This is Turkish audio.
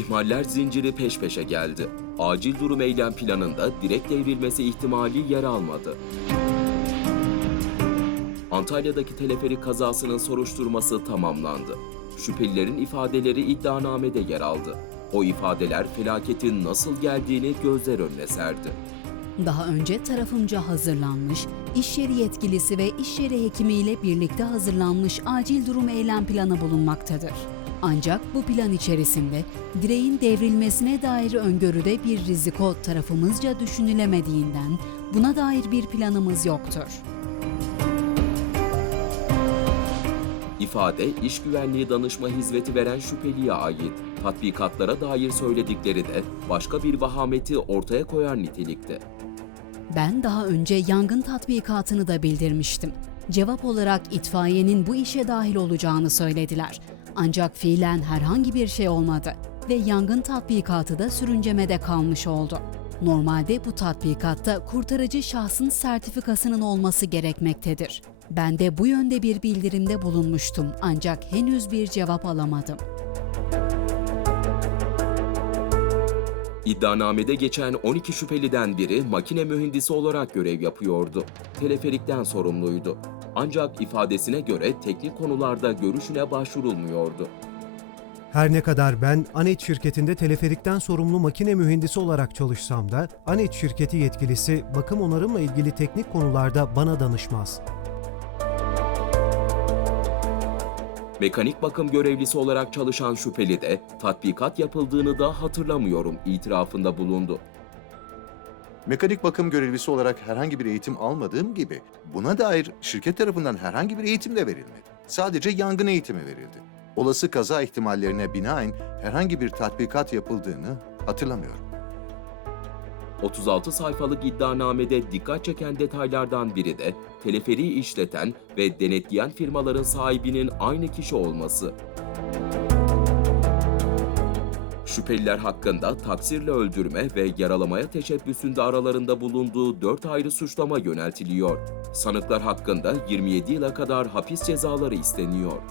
İhmaller zinciri peş peşe geldi. Acil durum eylem planında direkt devrilmesi ihtimali yer almadı. Antalya'daki teleferik kazasının soruşturması tamamlandı. Şüphelilerin ifadeleri iddianamede yer aldı. O ifadeler felaketin nasıl geldiğini gözler önüne serdi. Daha önce tarafımca hazırlanmış, iş yeri yetkilisi ve iş yeri hekimiyle birlikte hazırlanmış acil durum eylem planı bulunmaktadır. Ancak bu plan içerisinde direğin devrilmesine dair öngörüde bir riziko tarafımızca düşünülemediğinden buna dair bir planımız yoktur. İfade, iş güvenliği danışma hizmeti veren şüpheliye ait. Tatbikatlara dair söyledikleri de başka bir vahameti ortaya koyar nitelikte. Ben daha önce yangın tatbikatını da bildirmiştim. Cevap olarak itfaiyenin bu işe dahil olacağını söylediler. Ancak fiilen herhangi bir şey olmadı ve yangın tatbikatı da sürüncemede kalmış oldu. Normalde bu tatbikatta kurtarıcı şahsın sertifikasının olması gerekmektedir. Ben de bu yönde bir bildirimde bulunmuştum ancak henüz bir cevap alamadım. İddianamede geçen 12 şüpheliden biri makine mühendisi olarak görev yapıyordu. Teleferikten sorumluydu. Ancak ifadesine göre teknik konularda görüşüne başvurulmuyordu. Her ne kadar ben Anet şirketinde teleferikten sorumlu makine mühendisi olarak çalışsam da Anet şirketi yetkilisi bakım onarımla ilgili teknik konularda bana danışmaz. Mekanik bakım görevlisi olarak çalışan şüpheli de tatbikat yapıldığını da hatırlamıyorum itirafında bulundu. Mekanik bakım görevlisi olarak herhangi bir eğitim almadığım gibi buna dair şirket tarafından herhangi bir eğitim de verilmedi. Sadece yangın eğitimi verildi. Olası kaza ihtimallerine binaen herhangi bir tatbikat yapıldığını hatırlamıyorum. 36 sayfalık iddianamede dikkat çeken detaylardan biri de teleferiği işleten ve denetleyen firmaların sahibinin aynı kişi olması. Şüpheliler hakkında taksirle öldürme ve yaralamaya teşebbüsünde aralarında bulunduğu 4 ayrı suçlama yöneltiliyor. Sanıklar hakkında 27 yıla kadar hapis cezaları isteniyor.